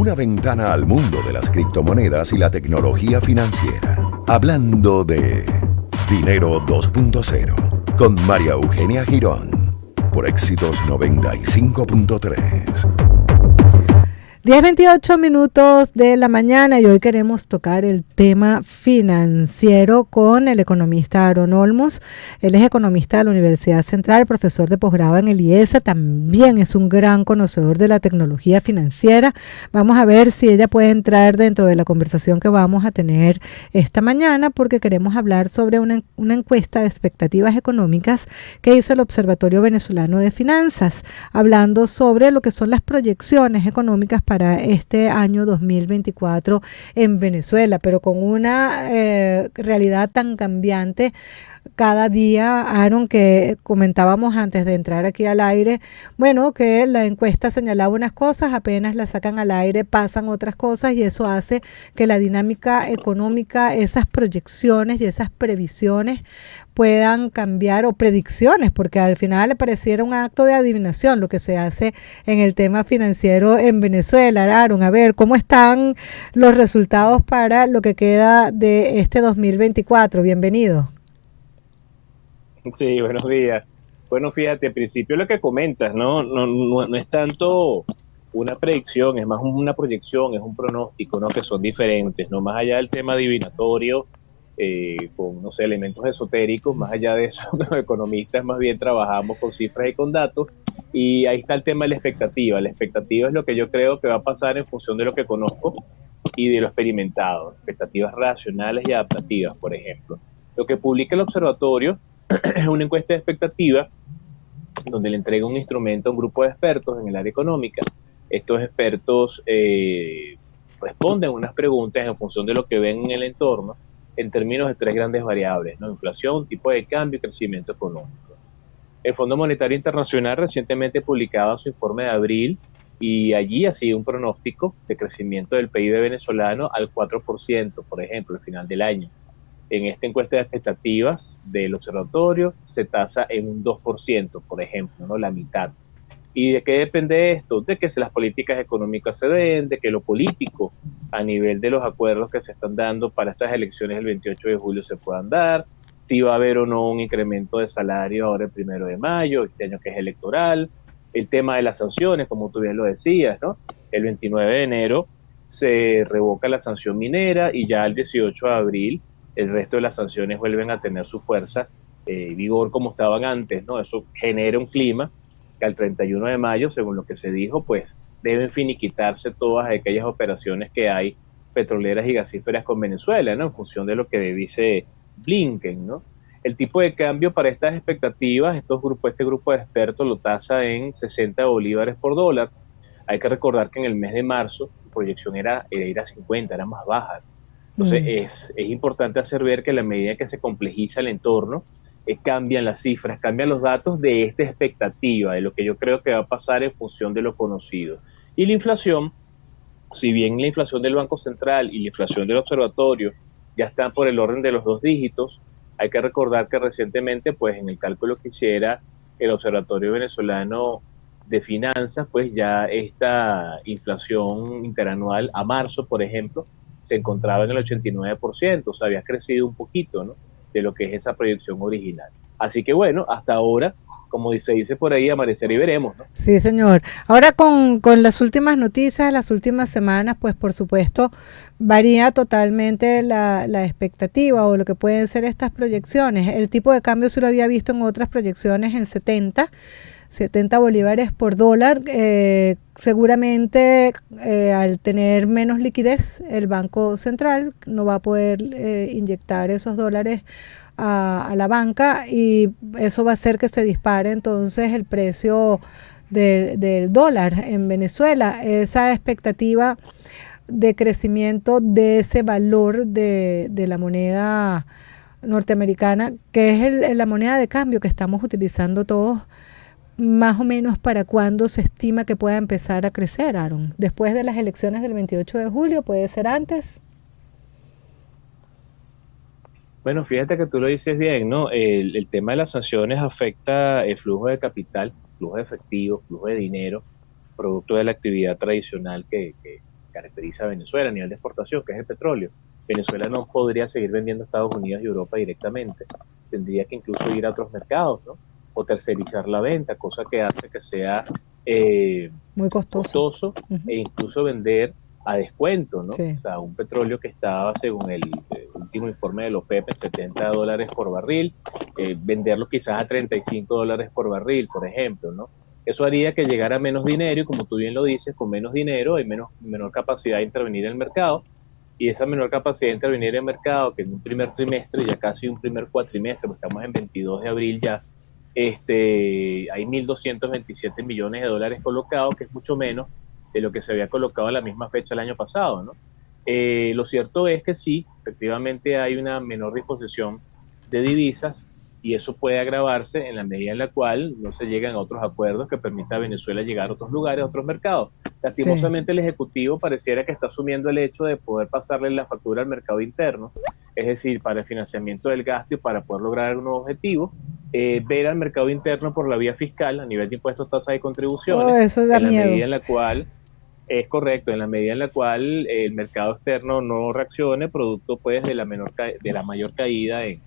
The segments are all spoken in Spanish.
una ventana al mundo de las criptomonedas y la tecnología financiera. Hablando de Dinero 2.0 con María Eugenia Girón por Éxitos 95.3. 10:28 de la mañana y hoy queremos tocar el tema financiero con el economista Aaron Olmos. Él es economista de la Universidad Central, profesor de posgrado en el IESA, también es un gran conocedor de la tecnología financiera. Vamos a ver si ella puede entrar dentro de la conversación que vamos a tener esta mañana, porque queremos hablar sobre una encuesta de expectativas económicas que hizo el Observatorio Venezolano de Finanzas, hablando sobre lo que son las proyecciones económicas para este año 2024 en Venezuela, pero con una realidad tan cambiante cada día, Aaron, que comentábamos antes de entrar aquí al aire, bueno, que la encuesta señalaba unas cosas, apenas la sacan al aire, pasan otras cosas y eso hace que la dinámica económica, esas proyecciones y esas previsiones puedan cambiar, o predicciones, porque al final le pareciera un acto de adivinación lo que se hace en el tema financiero en Venezuela. Aaron, a ver, ¿cómo están los resultados para lo que queda de este 2024? Bienvenido. Sí, buenos días. Bueno, fíjate, al principio lo que comentas, no es tanto una predicción, es más una proyección, es un pronóstico, ¿no? Que son diferentes, ¿no? Más allá del tema adivinatorio, con, no sé, elementos esotéricos, más allá de eso, los economistas más bien trabajamos con cifras y con datos, y ahí está el tema de la expectativa. La expectativa es lo que yo creo que va a pasar en función de lo que conozco y de lo experimentado, expectativas racionales y adaptativas, por ejemplo. Lo que publica el observatorio es una encuesta de expectativas donde le entrega un instrumento a un grupo de expertos en el área económica. Estos expertos responden unas preguntas en función de lo que ven en el entorno en términos de tres grandes variables, ¿no? Inflación, tipo de cambio y crecimiento económico. El Fondo Monetario Internacional recientemente publicaba su informe de abril y allí hacía un pronóstico de crecimiento del PIB venezolano al 4%, por ejemplo, al final del año. En esta encuesta de expectativas del observatorio se tasa en un 2%, por ejemplo, ¿no? La mitad. ¿Y de qué depende esto? De que las políticas económicas se den, de que lo político a nivel de los acuerdos que se están dando para estas elecciones el 28 de julio se puedan dar, si va a haber o no un incremento de salario ahora el 1 de mayo, este año que es electoral, el tema de las sanciones, como tú bien lo decías, ¿no? El 29 de enero se revoca la sanción minera y ya el 18 de abril el resto de las sanciones vuelven a tener su fuerza, vigor como estaban antes, ¿no? Eso genera un clima que al 31 de mayo, según lo que se dijo, pues deben finiquitarse todas aquellas operaciones que hay petroleras y gasíferas con Venezuela, ¿no? En función de lo que dice Blinken, ¿no? El tipo de cambio para estas expectativas, este grupo de expertos lo tasa en 60 bolívares por dólar. Hay que recordar que en el mes de marzo la proyección era ir a 50, era más baja. Entonces es importante hacer ver que a la medida que se complejiza el entorno, cambian las cifras, cambian los datos de esta expectativa, de lo que yo creo que va a pasar en función de lo conocido. Y la inflación, si bien la inflación del Banco Central y la inflación del observatorio ya están por el orden de los 2 dígitos, hay que recordar que recientemente, pues en el cálculo que hiciera el Observatorio Venezolano de Finanzas, pues ya esta inflación interanual a marzo, por ejemplo, se encontraba en el 89%, o sea, había crecido un poquito, ¿no? De lo que es esa proyección original. Así que bueno, hasta ahora, como se dice por ahí, amanecer y veremos, ¿no? Sí, señor. Ahora con las últimas noticias, las últimas semanas, pues por supuesto varía totalmente la expectativa o lo que pueden ser estas proyecciones. El tipo de cambio se lo había visto en otras proyecciones en 70 bolívares por dólar. Seguramente al tener menos liquidez, el Banco Central no va a poder inyectar esos dólares a la banca y eso va a hacer que se dispare entonces el precio del dólar en Venezuela. Esa expectativa de crecimiento de ese valor de la moneda norteamericana, que es la moneda de cambio que estamos utilizando todos, más o menos para cuándo se estima que pueda empezar a crecer, Aaron. Después de las elecciones del 28 de julio, puede ser antes. Bueno, fíjate que tú lo dices bien, ¿no? El tema de las sanciones afecta el flujo de capital, flujo de efectivo, flujo de dinero, producto de la actividad tradicional caracteriza a Venezuela a nivel de exportación, que es el petróleo. Venezuela no podría seguir vendiendo a Estados Unidos y Europa directamente, tendría que incluso ir a otros mercados, ¿no? O tercerizar la venta, cosa que hace que sea muy costoso e incluso vender a descuento, ¿no? Sí. O sea, un petróleo que estaba, según el último informe de la OPEP, en $70 por barril, venderlo quizás a $35 por barril, por ejemplo, ¿no? Eso haría que llegara menos dinero y, como tú bien lo dices, con menos dinero hay menor capacidad de intervenir en el mercado, y esa menor capacidad de intervenir en el mercado, que en un primer trimestre, ya casi un primer cuatrimestre, pues estamos en 22 de abril ya, hay 1.227 millones de dólares colocados, que es mucho menos de lo que se había colocado a la misma fecha el año pasado, ¿no? Lo cierto es que sí, efectivamente hay una menor disposición de divisas, y eso puede agravarse en la medida en la cual no se llegan a otros acuerdos que permita a Venezuela llegar a otros lugares, a otros mercados. Lastimosamente, sí, el Ejecutivo pareciera que está asumiendo el hecho de poder pasarle la factura al mercado interno, es decir, para el financiamiento del gasto y para poder lograr un objetivo, ver al mercado interno por la vía fiscal a nivel de impuestos, tasas y contribuciones, eso da en la miedo. medida en la cual es correcto, en la medida en la cual el mercado externo no reaccione producto pues de la mayor caída en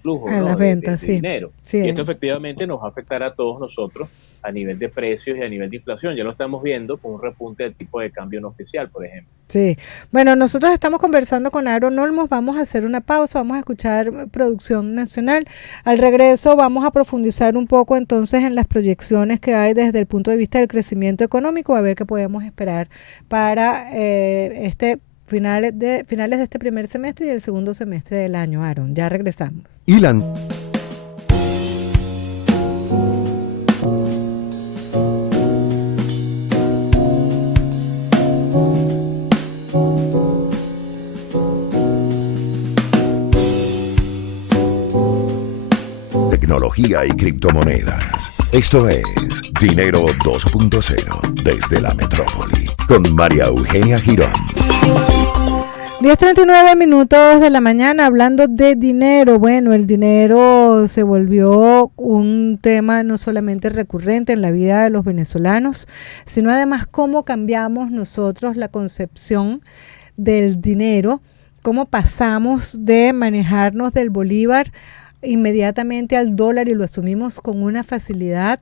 flujo, En ¿no? las ventas, de sí. dinero. Sí. Y esto efectivamente nos va a afectar a todos nosotros a nivel de precios y a nivel de inflación. Ya lo estamos viendo con un repunte del tipo de cambio no oficial, por ejemplo. Sí. Bueno, nosotros estamos conversando con Aaron Olmos, vamos a hacer una pausa, vamos a escuchar producción nacional. Al regreso vamos a profundizar un poco entonces en las proyecciones que hay desde el punto de vista del crecimiento económico, a ver qué podemos esperar para finales de este primer semestre y el segundo semestre del año. Aaron, ya regresamos. Tecnología y criptomonedas. Esto es Dinero 2.0 desde la metrópoli con María Eugenia Girón. 10:39 minutos de la mañana hablando de dinero. Bueno, el dinero se volvió un tema no solamente recurrente en la vida de los venezolanos, sino además cómo cambiamos nosotros la concepción del dinero, cómo pasamos de manejarnos del bolívar inmediatamente al dólar y lo asumimos con una facilidad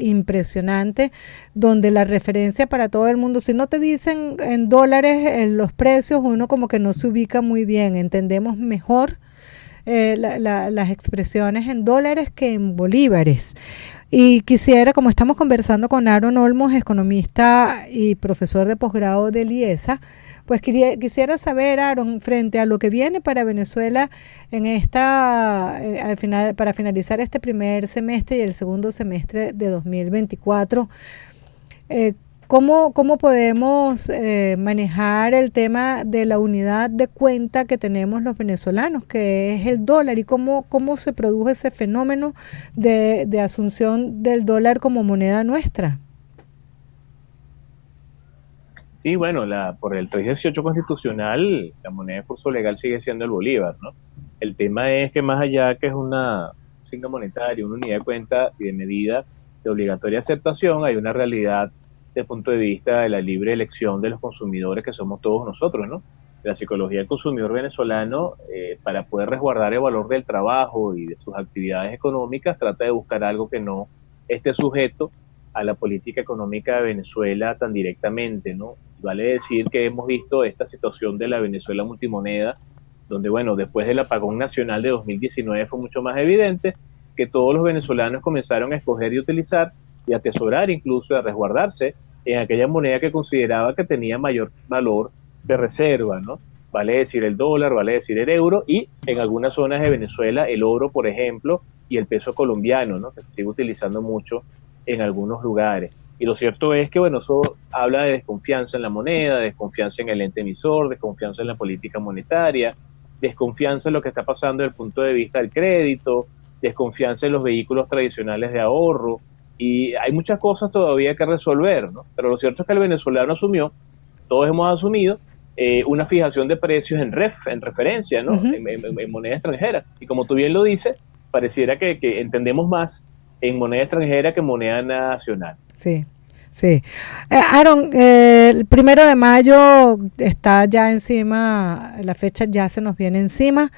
impresionante, donde la referencia para todo el mundo, si no te dicen en dólares los precios, uno como que no se ubica muy bien, entendemos mejor las expresiones en dólares que en bolívares. Y quisiera, como estamos conversando con Aaron Olmos, economista y profesor de posgrado del IESA, pues quisiera saber, Aaron, frente a lo que viene para Venezuela en para finalizar este primer semestre y el segundo semestre de 2024, ¿cómo podemos manejar el tema de la unidad de cuenta que tenemos los venezolanos, que es el dólar, y cómo se produjo ese fenómeno de asunción del dólar como moneda nuestra? Sí, bueno, por el 318 constitucional, la moneda de curso legal sigue siendo el bolívar, ¿no? El tema es que más allá que es un signo monetario, una unidad de cuenta y de medida de obligatoria aceptación, hay una realidad desde el punto de vista de la libre elección de los consumidores, que somos todos nosotros, ¿no? La psicología del consumidor venezolano, para poder resguardar el valor del trabajo y de sus actividades económicas, trata de buscar algo que no esté sujeto a la política económica de Venezuela tan directamente, ¿no? Vale decir que hemos visto esta situación de la Venezuela multimoneda, donde, bueno, después del apagón nacional de 2019 fue mucho más evidente que todos los venezolanos comenzaron a escoger y utilizar y atesorar, incluso a resguardarse en aquella moneda que consideraba que tenía mayor valor de reserva, ¿no? Vale decir el dólar, vale decir el euro, y en algunas zonas de Venezuela el oro, por ejemplo, y el peso colombiano, ¿no? Que se sigue utilizando mucho en algunos lugares. Y lo cierto es que, bueno, eso habla de desconfianza en la moneda, desconfianza en el ente emisor, desconfianza en la política monetaria, desconfianza en lo que está pasando desde el punto de vista del crédito, desconfianza en los vehículos tradicionales de ahorro, y hay muchas cosas todavía que resolver, ¿no? Pero lo cierto es que el venezolano asumió, todos hemos asumido, una fijación de precios en referencia, ¿no? Uh-huh. En moneda extranjera. Y como tú bien lo dices, pareciera que entendemos más en moneda extranjera que en moneda nacional. Sí. Sí. Aaron, el 1 de mayo está ya encima, la fecha ya se nos viene encima.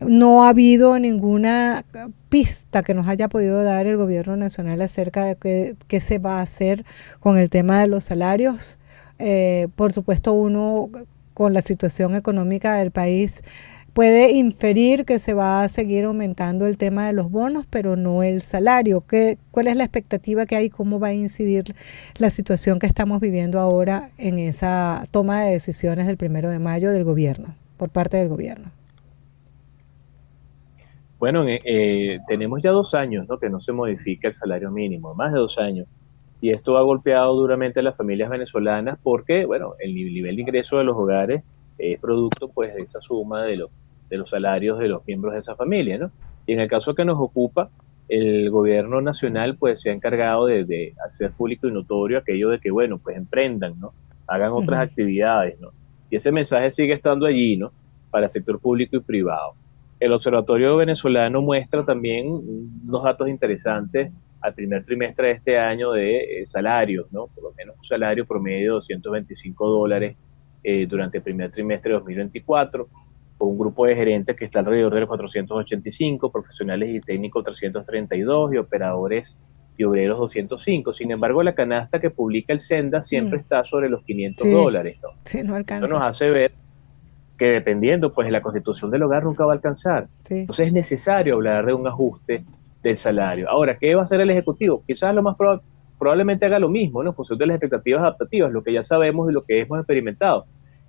No ha habido ninguna pista que nos haya podido dar el gobierno nacional acerca de qué se va a hacer con el tema de los salarios. Por supuesto, uno con la situación económica del país puede inferir que se va a seguir aumentando el tema de los bonos, pero no el salario. ¿Cuál es la expectativa que hay? ¿Cómo va a incidir la situación que estamos viviendo ahora en esa toma de decisiones del 1 de mayo del gobierno, por parte del gobierno? Bueno, tenemos ya 2 años, ¿no? Que no se modifica el salario mínimo, más de 2 años. Y esto ha golpeado duramente a las familias venezolanas porque, bueno, el nivel de ingreso de los hogares es producto, pues, de esa suma de los salarios de los miembros de esa familia, ¿no? Y en el caso que nos ocupa, el gobierno nacional, pues, se ha encargado de hacer público y notorio aquello de que, bueno, pues, emprendan, ¿no? Hagan otras Ujú. actividades, ¿no? Y ese mensaje sigue estando allí, ¿no? Para el sector público y privado. El Observatorio Venezolano muestra también unos datos interesantes al primer trimestre de este año de salarios, ¿no? Por lo menos un salario promedio de $225 durante el primer trimestre de 2024, con un grupo de gerentes que está alrededor de los 485, profesionales y técnicos 332 y operadores y obreros 205. Sin embargo, la canasta que publica el Senda siempre Mm, está sobre los 500 sí, dólares, ¿no? sí, no Eso nos alcanza. hace ver que dependiendo pues de la constitución del hogar nunca va a alcanzar. Sí. Entonces es necesario hablar de un ajuste del salario. Ahora, ¿qué va a hacer el Ejecutivo? Quizás lo más probablemente haga lo mismo, ¿no? En función de las expectativas adaptativas, lo que ya sabemos y lo que hemos experimentado.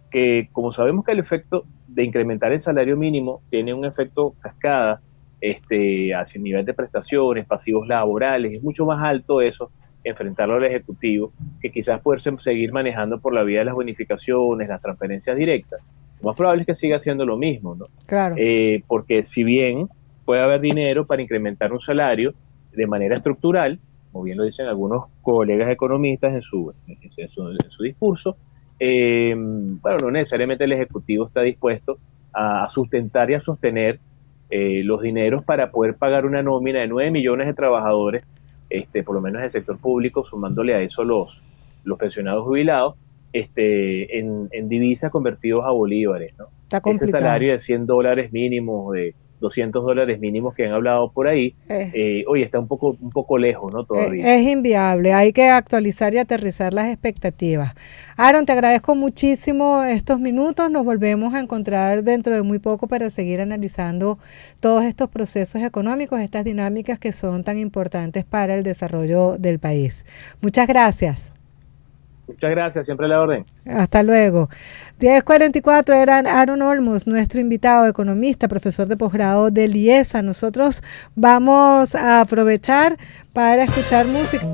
Que como sabemos que el efecto de incrementar el salario mínimo tiene un efecto cascada hacia el nivel de prestaciones, pasivos laborales, es mucho más alto eso, enfrentarlo al Ejecutivo, que quizás poder seguir manejando por la vía de las bonificaciones, las transferencias directas. Lo más probable es que siga haciendo lo mismo, ¿no? Claro. Porque si bien puede haber dinero para incrementar un salario de manera estructural, como bien lo dicen algunos colegas economistas en su discurso, bueno, no necesariamente el Ejecutivo está dispuesto a sustentar y a sostener los dineros para poder pagar una nómina de 9 millones de trabajadores, por lo menos en el sector público, sumándole a eso los pensionados jubilados, en divisas convertidos a bolívares, ¿no? Está Ese complicado. salario de $100 mínimos, de $200 mínimos que han hablado por ahí, Eh, hoy está un poco lejos, ¿no? Todavía. es inviable, hay que actualizar y aterrizar las expectativas. Aaron, te agradezco muchísimo estos minutos, nos volvemos a encontrar dentro de muy poco para seguir analizando todos estos procesos económicos, estas dinámicas que son tan importantes para el desarrollo del país. Muchas gracias. Muchas gracias, siempre a la orden. Hasta luego. 10:44 eran Aaron Olmos, nuestro invitado economista, profesor de posgrado del IESA. Nosotros vamos a aprovechar para escuchar música.